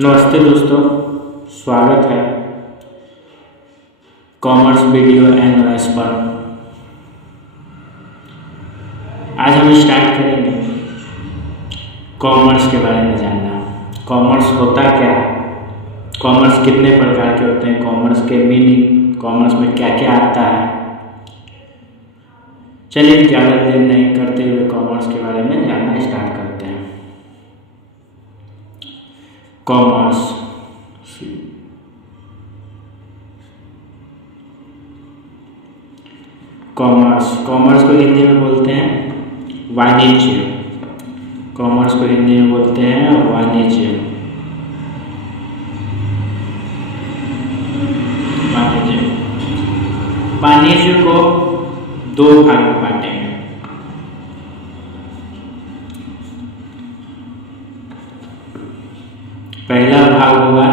नमस्ते दोस्तों, स्वागत है कॉमर्स वीडियो एनओएस पर। आज हम स्टार्ट करेंगे कॉमर्स के बारे में जानना। कॉमर्स होता क्या है, कॉमर्स कितने प्रकार के होते हैं, कॉमर्स के मीनिंग, कॉमर्स में क्या क्या आता है। चलिए ज़्यादा देर नहीं करते हुए कॉमर्स के बारे में जानना स्टार्ट करते हैं। कॉमर्स कॉमर्स को हिंदी में बोलते हैं वाणिज्य। कॉमर्स को हिंदी में बोलते हैं वाणिज्य। वाणिज्य को दो भाग में बांटेंगे। पहला भाग होगा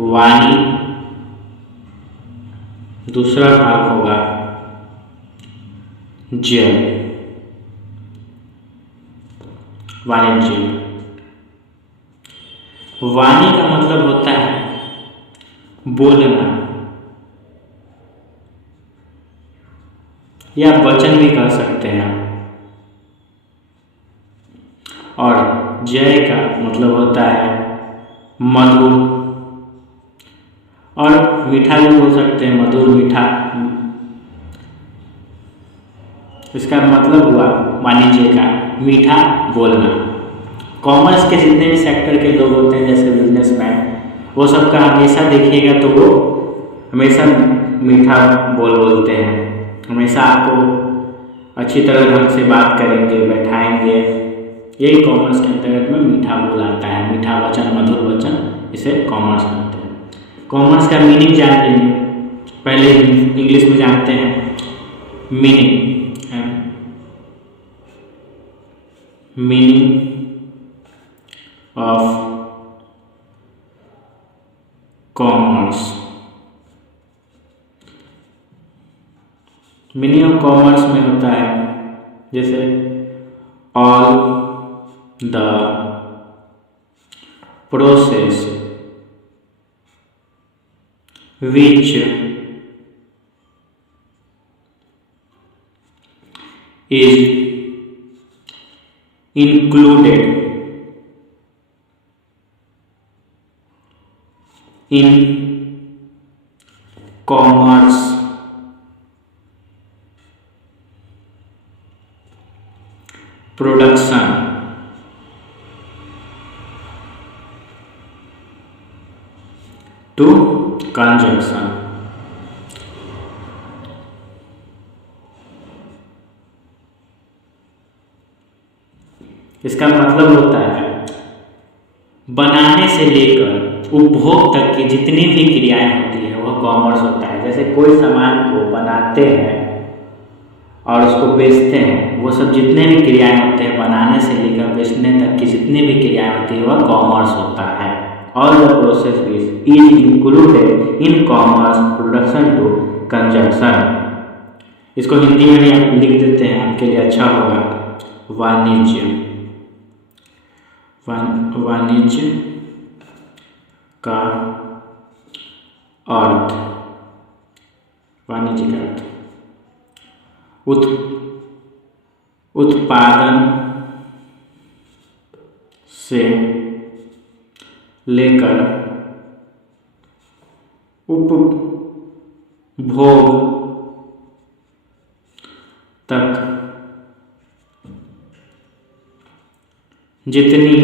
वाणी, दूसरा भाग होगा ज्य, वाणिज्य। वाणी का मतलब होता है बोलना, या वचन भी कह सकते हैं। और जय का मतलब होता है मधुर, और मीठा भी बोल सकते हैं, मधुर मीठा। इसका मतलब हुआ वाणिज्य का मीठा बोलना। कॉमर्स के जितने भी सेक्टर के लोग होते हैं, जैसे बिजनेसमैन, वो सबका हमेशा देखिएगा तो वो हमेशा मीठा बोलते हैं। हमेशा आपको अच्छी तरह ढंग से बात करेंगे, बैठाएंगे। यही कॉमर्स के अंतर्गत में मीठा बोल आता है, मीठा वचन, मधुर वचन, इसे कॉमर्स कहते हैं। कॉमर्स का मीनिंग जान लेंगे। पहले इंग्लिश में जानते हैं meaning. Meaning of commerce. Meaning of commerce में होता है जैसे all the process which is included in commerce production to consumption। इसका मतलब होता है बनाने से लेकर उपभोग तक की जितनी भी क्रियाएं होती है वह कॉमर्स होता है। जैसे कोई सामान को बनाते हैं और उसको बेचते हैं, वो सब जितने भी क्रियाएं होते हैं, बनाने से लेकर बेचने तक की जितनी भी क्रियाएं होती है वह कॉमर्स होता है। All the process is included in commerce production to consumption. इसको हिंदी में भी आप लिख देते हैं, आपके लिए अच्छा होगा। वाणिज्य। वाणिज्य का अर्थ, वाणिज्य का अर्थ उत्पादन से लेकर उपभोग तक जितनी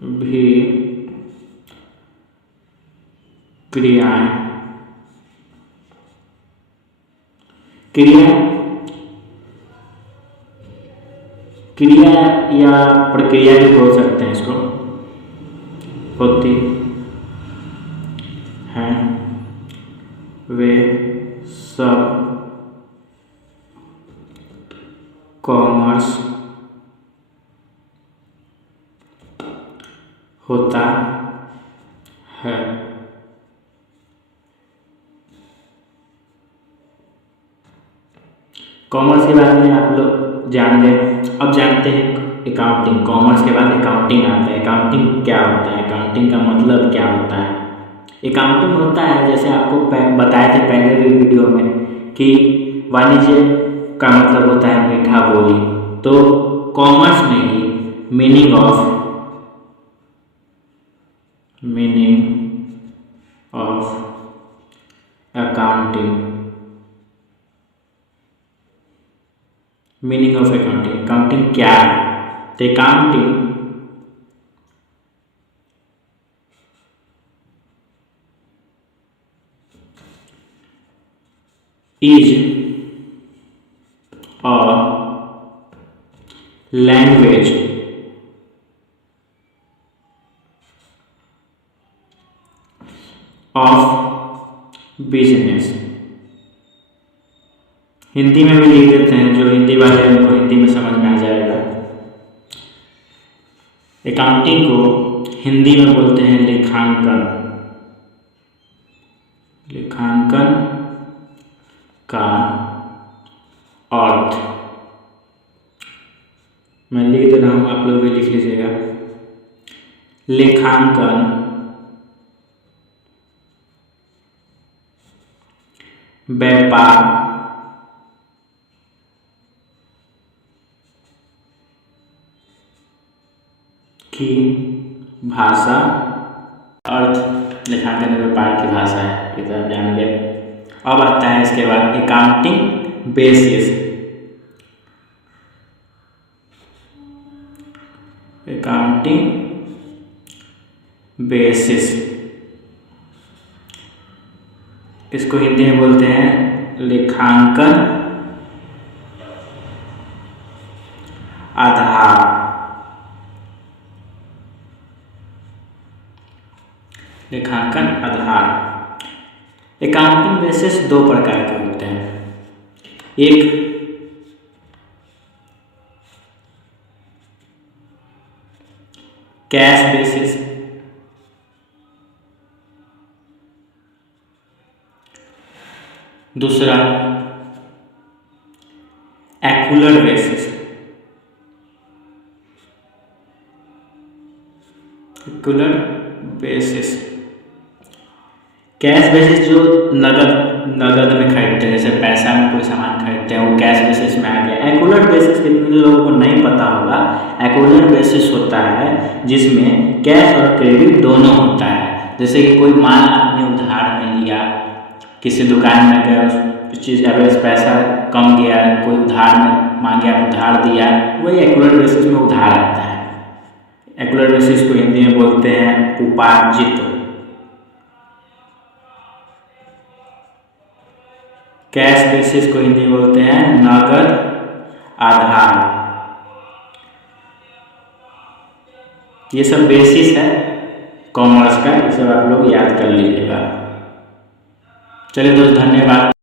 भी क्रिया या प्रक्रिया भी बोल सकते हैं इसको, होती हैं, वे सब कॉमर्स होता है। कॉमर्स के बारे में आप लोग जान गए। अब जानते हैं अकाउंटिंग, कॉमर्स के बाद अकाउंटिंग आता है। अकाउंटिंग क्या होता है, अकाउंटिंग का मतलब क्या होता है? अकाउंटिंग होता है, जैसे आपको बताए थे पहले भी वीडियो में, कि वाणिज्य का मतलब होता है मीठा बोली। तो कॉमर्स में ही meaning of accounting, meaning of accounting, accounting क्या है? तो accounting is a language of business। Hindi में भी लिख देते हैं, जो हिंदी वाले हैं उनको हिंदी में समझ में आ जाएगा। अकाउंटिंग को हिंदी में बोलते हैं लेखांकन। लेखांकन का अर्थ मैं लिख दे रहा हूँ, आप लोग भी लिख लीजिएगा। लेखांकन व्यापार की भाषा, अर्थ लेखांकन व्यापार की भाषा है, ये तो आप जान गए। अब आता है इसके बाद अकाउंटिंग बेसिस। अकाउंटिंग बेसिस, इसको हिंदी में बोलते हैं लेखांकन आधार। लेखांकन आधार। अकाउंटिंग बेसिस दो प्रकार के होते हैं, एक कैश बेसिस, दूसरा एक्यूलर बेसिस। एक्यूलर बेसिस, कैश बेसिस जो नगद में खरीदते हैं, जैसे पैसा में कोई सामान खरीदते हैं, वो कैश बेसिस में आ गया। एक्यूलर बेसिस किन लोगों को नहीं पता होगा, एक्यूलर बेसिस होता है जिसमें कैश और क्रेडिट दोनों होता है। जैसे कि कोई माल आपने उधार में लिया, किसी दुकान में गया, उस चीज़ अगर पैसा कम गया, कोई उधार में मांगे, आप उधार दिया, वही एक्यूलर बेसिस में उधार आता है। एक्यूलर बेसिस को हिंदी में बोलते हैं उपार्जित। कैश बेसिस को हिंदी में बोलते हैं नगद आधार। ये सब बेसिस है कॉमर्स का, ये सब आप लोग याद कर लीजिएगा। चलिए दोस्त, धन्यवाद।